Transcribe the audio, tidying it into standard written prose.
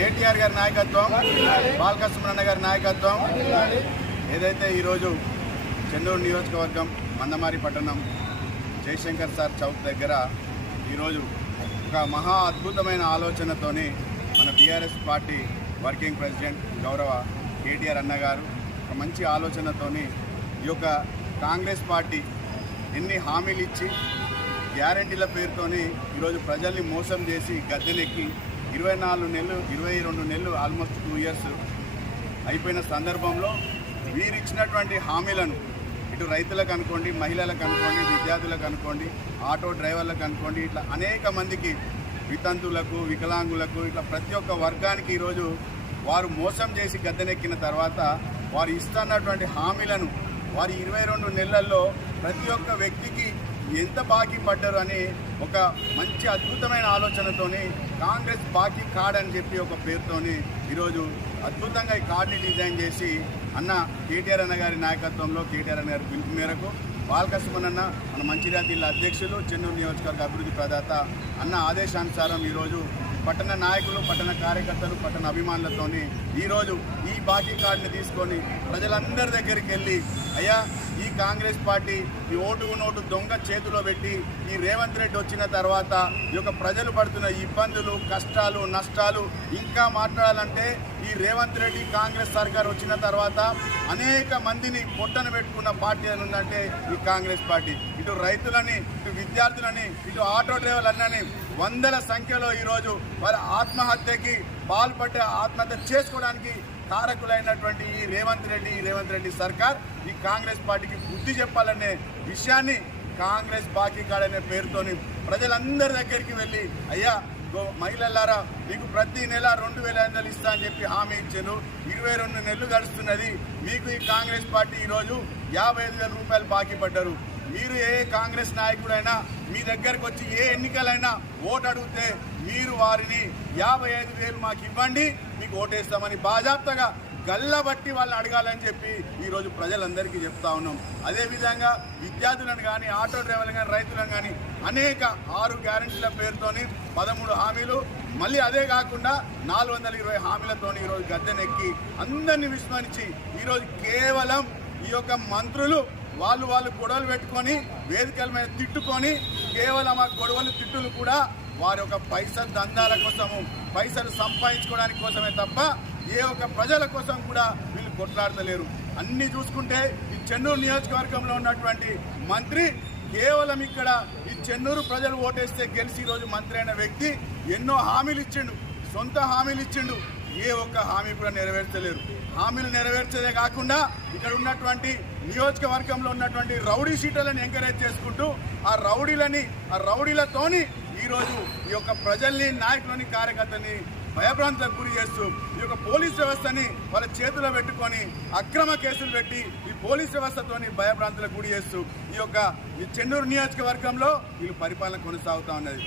కేటీఆర్ గారి నాయకత్వం, బాలకృష్ణ గారి నాయకత్వం ఏదైతే ఈరోజు చెన్నూరు నియోజకవర్గం మందమారి పట్టణం జయశంకర్ సార్ చౌక్ దగ్గర ఈరోజు ఒక మహా అద్భుతమైన ఆలోచనతోని మన బీఆర్ఎస్ పార్టీ వర్కింగ్ ప్రెసిడెంట్ గౌరవ కేటీఆర్ అన్నగారు ఒక మంచి ఆలోచనతోని ఈ యొక్క కాంగ్రెస్ పార్టీ ఎన్ని హామీలు ఇచ్చి గ్యారంటీల పేరుతోని ఈరోజు ప్రజల్ని మోసం చేసి గద్దెనెక్కి 24 నెలలు 22 నెలలు ఆల్మోస్ట్ 2 ఇయర్స్ అయిపోయిన సందర్భంలో వీరిచ్చినటువంటి హామీలను ఇటు రైతులకు అనుకోండి, మహిళలకు అనుకోండి, విద్యార్థులకు అనుకోండి, ఆటో డ్రైవర్లకు అనుకోండి, ఇట్లా అనేక మందికి వితంతులకు, వికలాంగులకు, ఇట్లా ప్రతి ఒక్క వర్గానికి ఈరోజు వారు మోసం చేసి గద్దెనెక్కిన తర్వాత వారు ఇస్తున్నటువంటి హామీలను వారి 22 నెలల్లో ప్రతి ఒక్క వ్యక్తికి ఎంత బాకీ పడ్డారు అని ఒక మంచి అద్భుతమైన ఆలోచనతోని కాంగ్రెస్ బాకీ కార్డ్ అని చెప్పి ఒక పేరుతోని ఈరోజు అద్భుతంగా ఈ కార్డుని డిజైన్ చేసి అన్న కేటీఆర్ అన్న గారి నాయకత్వంలో, కేటీఆర్ అన్న గారి పిలుపు మేరకు బాలకృష్ణ అన్న మన మంచిర్యాల జిల్లా అధ్యక్షులు, చెన్నూరు నియోజకవర్గ అభివృద్ధి ప్రదాత అన్న ఆదేశానుసారం ఈరోజు పట్టణ నాయకులు, పట్టణ కార్యకర్తలు, పట్టణ అభిమానులతోని ఈరోజు ఈ బాకీ కార్డుని తీసుకొని ప్రజలందరి దగ్గరికి వెళ్ళి, అయ్యా ఈ కాంగ్రెస్ పార్టీ ఈ ఓటుకు నోటు దొంగ చేతిలో పెట్టి ఈ రేవంత్ రెడ్డి వచ్చిన తర్వాత ఈ యొక్క ప్రజలు పడుతున్న ఇబ్బందులు, కష్టాలు, నష్టాలు ఇంకా మాట్లాడాలంటే ఈ రేవంత్ రెడ్డి కాంగ్రెస్ సర్కార్ వచ్చిన తర్వాత అనేక మందిని పొట్టన పెట్టుకున్న పార్టీ అని ఉందంటే ఈ కాంగ్రెస్ పార్టీ. ఇటు రైతులని, ఇటు విద్యార్థులని, ఇటు ఆటో డ్రైవర్లన్నీ వందల సంఖ్యలో ఈరోజు వారి ఆత్మహత్యకి పాల్పడ్డ, ఆత్మహత్య చేసుకోవడానికి కారకులైనటువంటి ఈ రేవంత్ రెడ్డి సర్కార్ ఈ కాంగ్రెస్ పార్టీకి బుద్ధి చెప్పాలనే విషయాన్ని కాంగ్రెస్ బాకీ కార్డ్ అనే పేరుతోని ప్రజలందరి దగ్గరికి వెళ్ళి, అయ్యా మహిళలారా మీకు ప్రతి నెల 2,500 ఇస్తా అని చెప్పి హామీ ఇచ్చారు. 22 నెలలు గడుస్తున్నది. మీకు ఈ కాంగ్రెస్ పార్టీ ఈరోజు 55,000 రూపాయలు బాకీ పడ్డారు. మీరు ఏ కాంగ్రెస్ నాయకుడైనా మీ దగ్గరకు వచ్చి ఏ ఎన్నికలైనా ఓటు అడిగితే మీరు వారిని 55,000 మాకు ఇవ్వండి, మీకు ఓటేస్తామని బాజాప్తగా గల్లబట్టి వాళ్ళని అడగాలని చెప్పి ఈరోజు ప్రజలందరికీ చెప్తా ఉన్నాం. అదేవిధంగా విద్యార్థులను కానీ, ఆటో డ్రైవర్లు కానీ, రైతులను కానీ అనేక 6 గ్యారెంటీల పేరుతోని 13 హామీలు, మళ్ళీ అదే కాకుండా 420 హామీలతోని ఈరోజు గద్దెనెక్కి అందరినీ విస్మరించి ఈరోజు కేవలం ఈ యొక్క మంత్రులు వాళ్ళు గొడవలు పెట్టుకొని వేదికల మీద తిట్టుకొని కేవలం ఆ గొడవలు తిట్టులు కూడా వారి యొక్క పైసలు దందాల కోసము, పైసలు సంపాదించుకోవడానికి కోసమే తప్ప ఏ ఒక్క ప్రజల కోసం కూడా వీళ్ళు కొట్లాడతలేరు. అన్ని చూసుకుంటే ఈ చెన్నూరు నియోజకవర్గంలో ఉన్నటువంటి మంత్రి కేవలం ఇక్కడ ఈ చెన్నూరు ప్రజలు ఓటేస్తే గెలిచి ఈరోజు మంత్రి అయిన వ్యక్తి ఎన్నో హామీలు ఇచ్చిండు, సొంత హామీలు ఇచ్చిండు. ఏ ఒక్క హామీ కూడా నెరవేర్చలేరు. హామీలు నెరవేర్చదే కాకుండా ఇక్కడ ఉన్నటువంటి నియోజకవర్గంలో ఉన్నటువంటి రౌడీ షీటర్లను ఎంకరేజ్ చేసుకుంటూ ఆ రౌడీలతోని ఈరోజు ఈ యొక్క ప్రజల్ని, నాయకులని, కార్యకర్తని భయభ్రాంతులకు గురి చేస్తూ ఈ యొక్క పోలీస్ వ్యవస్థని వాళ్ళ చేతిలో పెట్టుకొని అక్రమ కేసులు పెట్టి ఈ పోలీస్ వ్యవస్థతోని భయభ్రాంతులకు గురి చేస్తూ ఈ చెన్నూరు నియోజకవర్గంలో వీళ్ళు పరిపాలన కొనసాగుతూ ఉన్నది.